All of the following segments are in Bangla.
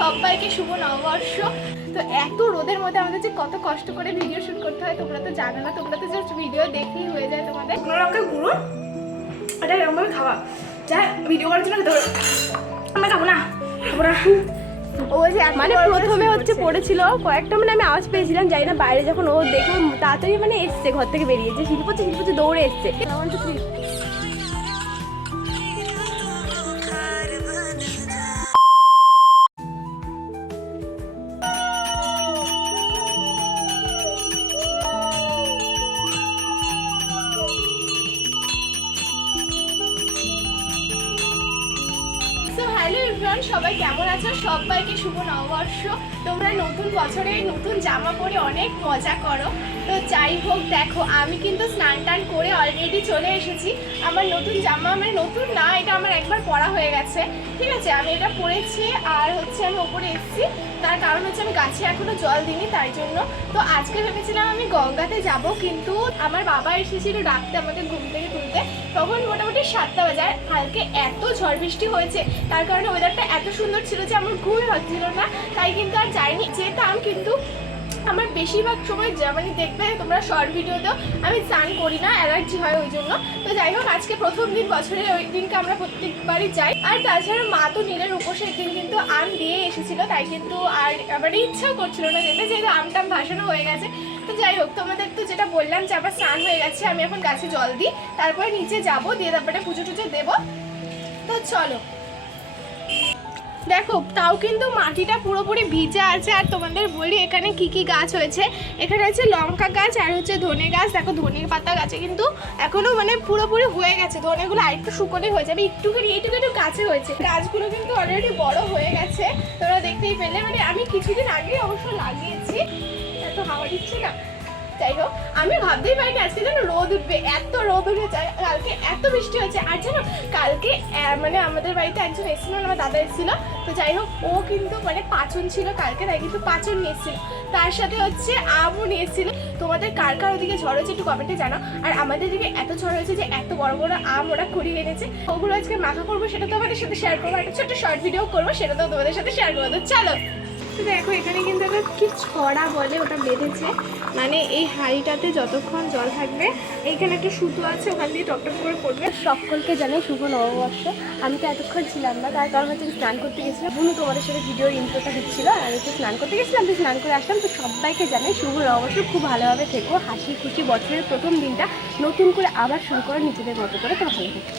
সবাইকে শুভ নববর্ষ। তো এত রোদের মধ্যে আমাদের যে কত কষ্ট করে ভিডিও শুট করতে হয় তোমরা তো জানো না তোমরা তো জাস্ট ভিডিও দেখেই হয়ে যায় তোমাদের। শুকনো লঙ্কা গুঁড়ো এটা এরকমভাবে খাওয়া। যা ভিডিও করার জন্য আমরা খাব না খাব না। ওই যে মানে প্রথমে হচ্ছে। পড়েছিল কয়েকটা মানে আমি আওয়াজ পেয়েছিলাম জানি না বাইরে যখন ও দেখে তাড়াতাড়ি মানে এসছে ঘর থেকে বেরিয়েছে শিল্পতি শিল্পতি দৌড়ে এসছে। এভরিওয়ান সবাই কেমন আছো? সবাইকে শুভ নববর্ষ। তোমরা নতুন বছরে নতুন জামা পরে অনেক মজা করো। তো যাই হোক, দেখো, আমি কিন্তু স্নান টান করে অলরেডি চলে এসেছি। আমার নতুন জামা মানে নতুন না, এটা আমার একবার পরা হয়ে গেছে। ঠিক আছে, আমি এটা পরেছি, আর হচ্ছে আমি ওপরে এসেছি। তার কারণ হচ্ছে আমি গাছে এখনও জল দিইনি, তাই জন্য। তো আজকে ভেবেছিলাম আমি গঙ্গাতে যাব, কিন্তু আমার বাবা এসেছিল ডাকতে আমাকে ঘুম থেকে তুলতে। তখন মোটামুটি সাতটা বাজার কালকে এত ঝড় বৃষ্টি হয়েছে, তার কারণে ওয়েদারটা এত সুন্দর ছিল যে আমার ঘুমই হচ্ছিল না। তাই কিন্তু আর যাইনি, যেতাম, কিন্তু আমার বেশিরভাগ সময় মানে দেখবে, তোমরা শর্ট ভিডিওতেও আমি স্নান করি না অ্যালার্জি হয় ওই জন্য। তো যাই হোক, আজকে প্রথম দিন বছরে ওই দিনকে আমরা প্রত্যেকবারই যাই। আর তাছাড়া মা তো নীলের উপোসের দিন কিন্তু আম দিয়ে এসেছিল, তাই কিন্তু আর মানে ইচ্ছাও করছিল না যেতে, যেহেতু আমটাম ভাসানো হয়ে গেছে। তো যাই হোক, তোমাদের তো যেটা বললাম যে আবার স্নান হয়ে গেছে, আমি এখন গাছে জল দিই, তারপরে নিচে যাব, দিয়ে তারপরে পুজো টুজো দেবো। তো চলো। দেখো, তাও কিন্তু মাটিটা পুরোপুরি ভিজে আছে। আর তোমাদের বলি, এখানে কি কি গাছ হয়েছে? এখানে আছে লঙ্কা গাছ আর হচ্ছে ধনে গাছ। দেখো ধনে পাতা গাছে কিন্তু এখনও মানে পুরোপুরি হয়ে গেছে। ধনেগুলো আর একটু শুকোলে হয়ে যাবে। একটুখানি, এইটুকু একটু গাছে হয়েছে। গাছগুলো কিন্তু অলরেডি বড় হয়ে গেছে। তোমরা দেখতেই পেলে। মানে আমি কিছুদিন আগে অবশ্য লাগিয়েছি। এত হাওয়া দিচ্ছে না। যাই হোক, আমি ভাবতেই পারিনি আজকে যেন রোদ উঠবে, এত রোদ উঠেছে কালকে এত বৃষ্টি হয়েছে। আর জানো, কালকে মানে আমাদের বাড়িতে একজন এসেছিল, আমার দাদা এসেছিল। তো যাই হোক, ও কিন্তু মানে পাচন ছিল কালকে, তাই কিন্তু পাচন নিয়ে এসেছিল। তার সাথে হচ্ছে আমও নিয়ে এসেছিল। তোমাদের কার কার ওদিকে ঝড় হয়েছে একটু কমেন্টে জানো আর আমাদের দিকে এত ঝড় হয়েছে যে এত বড় বড় আম ওরা কুড়িয়ে এনেছে। ওগুলো আজকে মাখা করব, সেটা তোমাদের সাথে শেয়ার করব। একটা ছোট্ট শর্ট ভিডিও করব, সেটা তো তোমাদের সাথে শেয়ার করব। তো চলো। তো দেখো, এখানে কিন্তু একটা কি ছড়া বলে ওটা বেঁধেছে। মানে এই হাঁড়িটাতে যতক্ষণ জল থাকবে এইখানে একটা সুতো আছে, ওখান দিয়ে টপটপ করে পড়বে। সকলকে জানাই শুভ নববর্ষ। আমি তো এতক্ষণ ছিলাম না, তার কারণ হচ্ছে স্নান করতে গেছিলাম। বুনু তোমাদের সাথে ভিডিওর ইন্ট্রোটা দিচ্ছিল, আর আমি তো স্নান করতে গেছিলাম, তো স্নান করে আসলাম। তো সবাইকে জানাই শুভ নববর্ষ, খুব ভালোভাবে থেকো, হাসি খুশি বছরের প্রথম দিনটা নতুন করে আবার শুরু করে নিজেদের মতো করে তো ভালো থেকো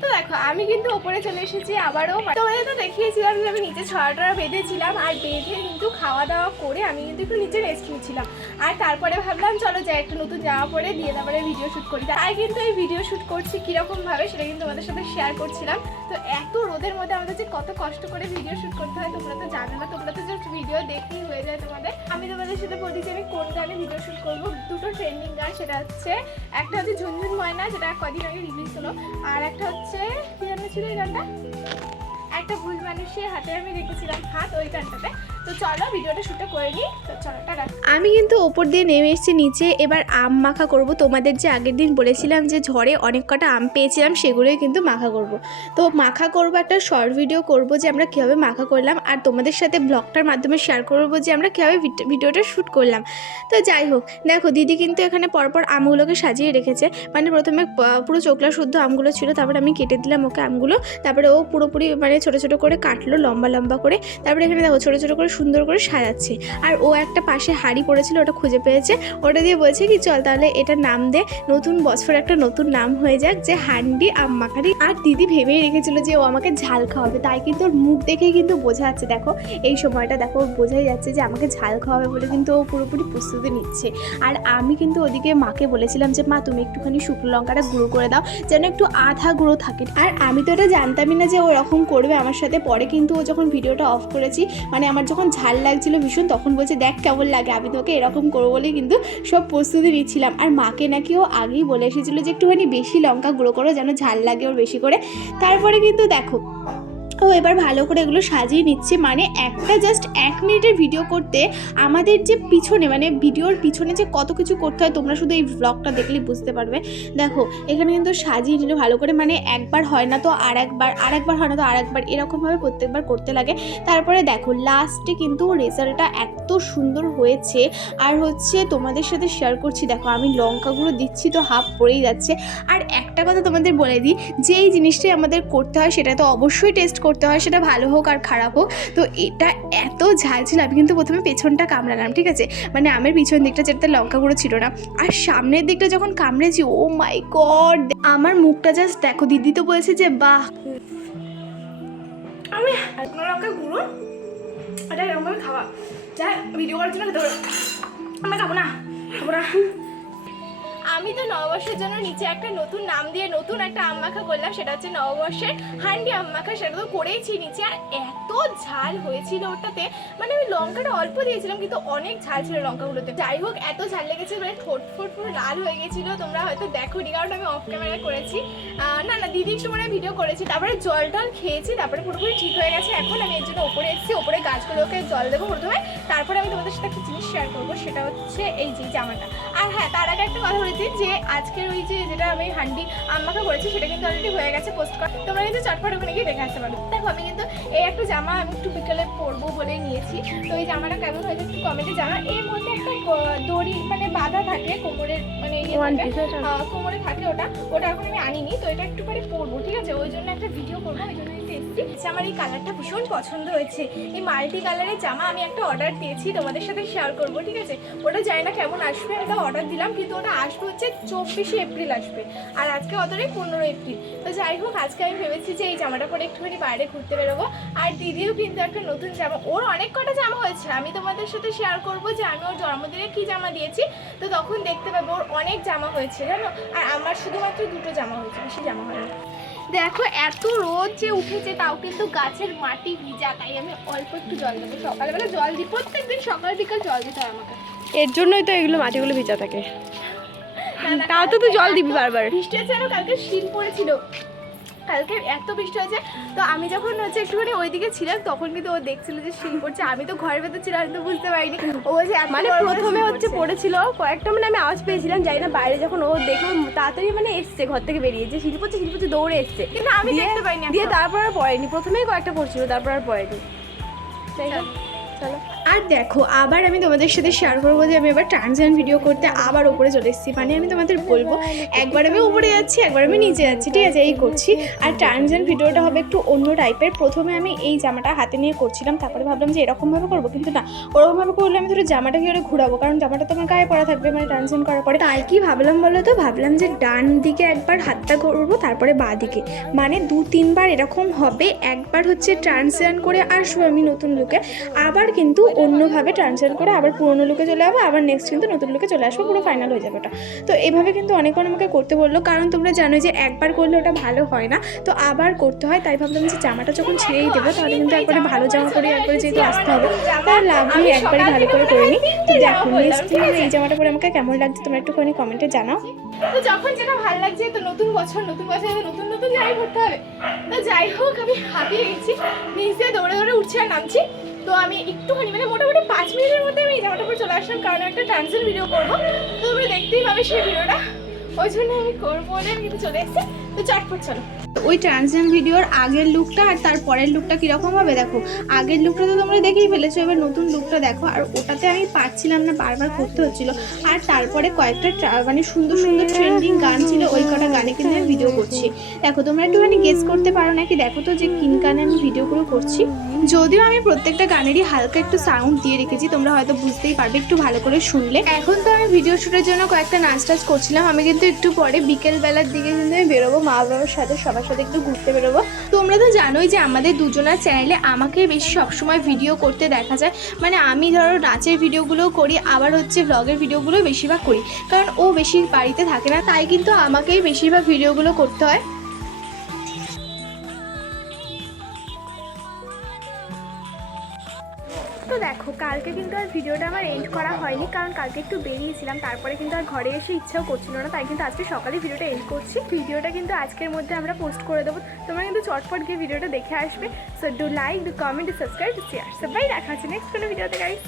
তো দেখো, আমি কিন্তু ওপরে চলে এসেছি আবারও। তোমাদের তো দেখিয়েছিলাম যে আমি নিচে ছড়াটা বেঁধেছিলাম, আর বেঁধে কিন্তু খাওয়া দাওয়া করে আমি কিন্তু একটু নিচে রেস্ট নিচ্ছিলাম। আর তারপরে ভাবলাম, চলো যাই, একটু নতুন জামা পরে দিয়ে তারপরে ভিডিও শ্যুট করি। তাই কিন্তু এই ভিডিও শ্যুট করছি কীরকম ভাবে সেটা কিন্তু তোমাদের সাথে শেয়ার করছিলাম। তো এত রোদের মধ্যে আমাদের যে কত কষ্ট করে ভিডিও শ্যুট করতে হয়, তোমরা তো জানো না, তোমরা তো জাস্ট ভিডিও দেখেই হয়ে যায় তোমাদের। আমি তোমাদের সাথে বলি যে আমি কোন গানে ভিডিও শ্যুট করব, দুটো ট্রেন্ডিং গান, সেটা হচ্ছে, একটা হচ্ছে ঝুনঝুন ময়না, যেটা কদিন আগে রিলিজ হলো, আর একটা হচ্ছে কি জানি ছিল এই গানটা? একটা ভুল মানুষের হাতে আমি রেখেছিলাম হাত ওই গানটাতে। তো চলো, ভিডিওটা শুটে করে নিই। তো চলো, টাটা। আমি কিন্তু ওপর দিয়ে নেমে এসেছি, নিচে এবার আম মাখা করব। তোমাদের যে আগের দিন বলেছিলাম যে ঝড়ে অনেক কটা আম পেয়েছিলাম, সেগুলোই কিন্তু মাখা করব। তো মাখা করব একটা শর্ট ভিডিও করব যে আমরা কীভাবে মাখা করলাম, আর তোমাদের সাথে ব্লগটার মাধ্যমে শেয়ার করব যে আমরা কীভাবে ভিড- ভিডিওটা শ্যুট করলাম। তো যাই হোক, দেখো, দিদি কিন্তু এখানে পরপর আমগুলোকে সাজিয়ে রেখেছে। মানে প্রথমে পুরো চোখলা শুদ্ধ আমগুলো ছিল, তারপরে আমি কেটে দিলাম ওকে আমগুলো। তারপরে ও পুরোপুরি মানে ছোটো ছোটো করে কাটলো, লম্বা লম্বা করে। তারপরে এখানে দেখো ছোটো ছোটো করে সুন্দর করে সাজাচ্ছে। আর ও একটা পাশে হাড়ি পড়েছিল ওটা খুঁজে পেয়েছে। ওটা দিয়ে বলছে কি, চল তাহলে এটা নাম দে। নতুন বছর একটা নতুন নাম হয়ে যাক যে হান্ডি আম মাখারি আর দিদি ভেবেই রেখেছিল যে ও আমাকে ঝাল খাওয়াবে। তাই কিন্তু ওর মুখ দেখেই কিন্তু বোঝা যাচ্ছে, দেখো, এই সময়টা দেখো বোঝাই যাচ্ছে যে আমাকে ঝাল খাওয়াবে বলে কিন্তু ও পুরোপুরি প্রস্তুতি নিচ্ছে। আর আমি কিন্তু ওদিকে মাকে বলেছিলাম যে, মা, তুমি একটুখানি শুকনো লঙ্কাটা গুঁড়ো করে দাও, যেন একটু আধা গুঁড়ো থাকে। আর আমি তো এটা জানতামই না যে ওরকম করবে। আমার সাথে। পরে কিন্তু ও যখন ভিডিওটা অফ করেছি মানে আমার যখন ঝাল লাগছিল ভীষণ, তখন বলছে, দেখ কেমন লাগে, আমি তোকে এরকম করব বলে কিন্তু সব প্রস্তুতি নিচ্ছিলাম। আর মাকে নাকি ও আগেই বলে এসেছিল যে, একটুখানি বেশি লঙ্কা গুঁড়ো করো যেন ঝাল লাগে ওর বেশি করে। তারপরে কিন্তু দেখো ও এবার ভালো করে এগুলো সাজিয়ে নিচ্ছে। মানে একটা জাস্ট এক মিনিটের ভিডিও করতে আমাদের যে পিছনে মানে ভিডিওর পিছনে যে কত কিছু করতে হয়, তোমরা শুধু এই ব্লগটা দেখলেই বুঝতে পারবে। দেখো, এখানে কিন্তু সাজিয়ে নিলে ভালো করে মানে একবার হয় না তো আর একবার আর একবার হয় না তো আর একবার, এরকমভাবে প্রত্যেকবার করতে লাগে। তারপরে দেখো লাস্টে কিন্তু রেজাল্টটা এত সুন্দর হয়েছে। আর হচ্ছে তোমাদের সাথে শেয়ার করছি, দেখো আমি লঙ্কাগুলো দিচ্ছি তো হাফ পড়েই যাচ্ছে। আর একটা কথা তোমাদের বলে দিই যে এই জিনিসটাই আমাদের করতে হয় সেটা তো অবশ্যই টেস্ট করতে হয় সেটা ভালো হোক আর খারাপ হোক। তো এটা এত ঝাল ছিল, আমি কিন্তু প্রথমে পেছনটা কামড়ালাম, ঠিক আছে? মানে আমের পিছন দিকটা যেটাতে লঙ্কা গুঁড়ো ছিল না। আর সামনের দিকটা যখন কামড়েছি, ও মাই গড! আমার মুখটা জাস্ট দেখো, দিদি তো বলছে যে, বাহ! আমি লঙ্কা গুঁড়ো, এটা এরকমভাবে খাওয়া। যাই ভিডিও করার জন্য আমি খাব না খাব না। আমি তো নববর্ষের জন্য নিচে একটা নতুন নাম দিয়ে নতুন একটা আম মাখা করলাম সেটা হচ্ছে নববর্ষের হান্ডি আম মাখা। সেটা তো করেইছি নিচে আর এত ঝাল হয়েছিল ওটাতে। মানে আমি লঙ্কাটা অল্প দিয়েছিলাম, কিন্তু অনেক ঝাল ছিল লঙ্কাগুলোতে। যাই হোক, এত ঝাল লেগেছে মানে ঠোঁট ফোট পুরো লাল হয়ে গেছিল। তোমরা হয়তো দেখো নি কারণ আমি অফ ক্যামেরা করেছি। না না দিদি একটু মানে ভিডিও করেছি। তারপরে জল টল খেয়েছি, তারপরে পুরোপুরি ঠিক হয়ে গেছে। এখন আমি এর জন্য ওপরে এসেছি, ওপরে গাছগুলোকে জল দেবো প্রথমে। তারপরে আমি তোমাদের সাথে একটা জিনিস শেয়ার করব, সেটা হচ্ছে এই যে জামাটা। আর হ্যাঁ তার আগে একটা কথা বলেছি যে আজকের ওই যে যেটা আমি হান্ডি আম্মাকে করেছি সেটা কিন্তু অলরেডি হয়ে গেছে পোস্ট করা তোমরা কিন্তু চটপট ওখানে গিয়ে দেখে আসতে পারো। দেখো আমি কিন্তু এই একটা জামা আমি একটু বিকেলে পরবো বলে নিয়েছি। তো এই জামাটা কেমন হয়েছে একটু কমেন্টে জানা এর মধ্যে একটা দড়ি মানে বাঁধা থাকে কোমরের মানে ইয়ে? আহ, কোমরে থাকে ওটা। ওটা এখন আমি আনিনি তো এটা একটু করে পরবো ঠিক আছে? ওই জন্য একটা ভিডিও করব ওই জন্য এসেছি আচ্ছা, আমার এই কালারটা ভীষণ পছন্দ হয়েছে। এই মাল্টি কালারের জামা আমি একটা অর্ডার দিয়েছি তোমাদের সাথে শেয়ার করব ঠিক আছে? ওটা জানি না কেমন আসবে আমি অর্ডার দিলাম কিন্তু ওটা আসবে হচ্ছে চব্বিশে এপ্রিল আসবে আর আজকে অতটাই পনেরো এপ্রিল। তো যাই হোক আজকে আমি ভেবেছি যে এই জামাটা পরে একটুখানি বাইরে ঘুরতে বেরোবো আর দিদিও কিন্তু একটা নতুন জামা ওর অনেক কটা জামা হয়েছে আমি তোমাদের সাথে শেয়ার করব যে আমি ওর জন্মদিনে কী জামা দিয়েছি তো তখন দেখতে পাবো ওর অনেক জামা হয়েছে জানো? আর আমার শুধুমাত্র দুটো জামা হয়েছে বেশি জামা হয়নি। দেখো এত রোদ যে উঠেছে তাও কিন্তু গাছের মাটি ভিজা তাই আমি অল্প একটু জল দেবো। সকালবেলা জল দিই প্রত্যেক দিন সকাল বিকাল জল দিতে হয় আমাকে। এর জন্যই তো এগুলো মাটিগুলো ভিজা থাকে। তাও তো তুই জল দিবি বারবার। বৃষ্টি আছে আরও কালকে শীত পড়েছিল। কালকে এত বৃষ্টি হয়েছে। তো আমি যখন হচ্ছে একটুখানি ওইদিকে ছিলাম তখন কিন্তু ও দেখছিল যে শিল পড়ছে। আমি তো ঘরের ভেতর ছিলাম আমি তো বুঝতে পারিনি। ও এত মানে প্রথমে হচ্ছে পড়ছে। পড়েছিল কয়েকটা মানে আমি আওয়াজ পেয়েছিলাম জানি না বাইরে যখন ও দেখে তাড়াতাড়ি মানে এসছে ঘর থেকে বেরিয়ে। যে শিল্প হচ্ছে শিল্প হচ্ছে দৌড়ে এসছে। কিন্তু আমি দেখতে পাইনি দিয়ে তারপর আর পড়েনি। প্রথমেই কয়েকটা পড়ছিল তারপর আর পড়েনি। যাই হোক, চলো। আর দেখো, আবার আমি তোমাদের সাথে শেয়ার করব যে আমি এবার ট্রানজিশন ভিডিও করতে আবার উপরে চলে এসেছি। মানে আমি তোমাদের বলব, একবার আমি উপরে যাচ্ছি, একবার আমি নিচে যাচ্ছি, ঠিক আছে? এই করছি। আর ট্রানজিশন ভিডিওটা হবে একটু অন্য টাইপের প্রথমে আমি এই জামাটা হাতে নিয়ে করছিলাম, তারপরে ভাবলাম যে এরকমভাবে করব, কিন্তু না, ওরকমভাবে করলে আমি ধরো জামাটা কি ঘুরাবো? কারণ জামাটা তো আমার গায়ে পড়া থাকবে মানে ট্রানজিশন করার পরে। তাই কি ভাবলাম বলো তো? ভাবলাম যে ডান দিকে একবার হাতটা করব, তারপরে বাঁ দিকে। মানে দু, তিনবার এরকম হবে। একবার হচ্ছে ট্রান্সলেশন করে আসব আমি নতুন লুকে আবার কিন্তু অন্যভাবে ট্রান্সলেশন করে আবার পুরোনো লুকে চলে যাব আবার নেক্সট কিন্তু নতুন লুকে চলে আসব, পুরো ফাইনাল হয়ে যাবে ওটা। তো এভাবে কিন্তু অনেকক্ষণ আমাকে করতে বলল, কারণ তোমরা জানো যে একবার করলে ওটা ভালো হয় না, তো আবার করতে হয়, তাই ভাবলাম যে জামাটা যখন ছেড়েই দেবো, তাহলে কিন্তু একবারে ভালো জামা পরে একবারে যেহেতু আসতে হবে, তাই লাভ নেই একবারে ভালো করে করে নিই। তো দেখো নেক্সট এই জামাটা পরে আমাকে কেমন লাগছে তোমরা একটুখানি কমেন্টে জানাও। তো যখন যেটা ভালো লাগছে, তো নতুন বছর নতুন বছর নতুন নতুন জায়গায় ঘুরতে হবে। তো যাই হোক, আমি হাঁপিয়ে গেছি, নিচে দৌড়ে দৌড়ে উঠছি আর নামছি। তো আমি একটুখানি মানে মোটামুটি পাঁচ মিনিটের মধ্যে আমি জামাটা পরে চলে আসলাম, কারণ একটা ট্রান্সফার ভিডিও করব। তো তোমরা দেখতেই পাবে সেই ভিডিওটা ওই জন্য আমি করব বলে আমি কিন্তু চলে এসেছি। ওই ট্রানজিশন ভিডিওর আগের লুকটা আর তার পরের লুকটা কীরকম হবে দেখো। আগের লুকটা তো তোমরা দেখেই ফেলেছো, এবার নতুন লুকটা দেখো। আর ওটাতে আমি পারছিলাম না বারবার করতে হচ্ছিল। আর তারপরে কয়েকটা মানে সুন্দর সুন্দর ট্রেন্ডিং গান ছিল, ওই কটা গানে কিন্তু আমি ভিডিও করছি। দেখো, তোমরা একটুখানি গেস করতে পারো নাকি? দেখো তো যে কিন গানে আমি ভিডিওগুলো করছি। যদিও আমি প্রত্যেকটা গানেরই হালকা একটু সাউন্ড দিয়ে রেখেছি, তোমরা হয়তো বুঝতেই পারবে, একটু ভালো করে শুনলে। এখন তো আমি ভিডিও শ্যুটের জন্য কয়েকটা নাচ টাচ করছিলাম, আমি কিন্তু একটু পরে বিকেল বেলার দিকে কিন্তু আমি বেরোবো মা বাবার সাথে, সবার সাথে একটু ঘুরতে বেরোবো। তোমরা তো জানোই যে আমাদের দুজনার চ্যানেলে আমাকে বেশি সবসময় ভিডিও করতে দেখা যায়। মানে আমি ধরো নাচের ভিডিওগুলোও করি, আবার হচ্ছে ব্লগের ভিডিওগুলো বেশিরভাগ করি। কারণ ও বেশি বাড়িতে থাকে না, তাই কিন্তু আমাকেই বেশিরভাগ ভিডিওগুলো করতে হয়। ভিডিওটা আমার এন্ড করা হয়নি, কারণ কালকে একটু বেরিয়েছিলাম, তারপরে কিন্তু আর ঘরে এসে ইচ্ছাও করছিল না, তাই কিন্তু আজকে সকালে ভিডিওটা এন্ড করছি। ভিডিওটা কিন্তু আজকের মধ্যে আমরা পোস্ট করে দেবো, তোমরা কিন্তু চটপট গিয়ে ভিডিওটা দেখে আসবে। So do like do comment do subscribe share সবাই দেখা হচ্ছে নেক্সট কোনো ভিডিওতে গাইস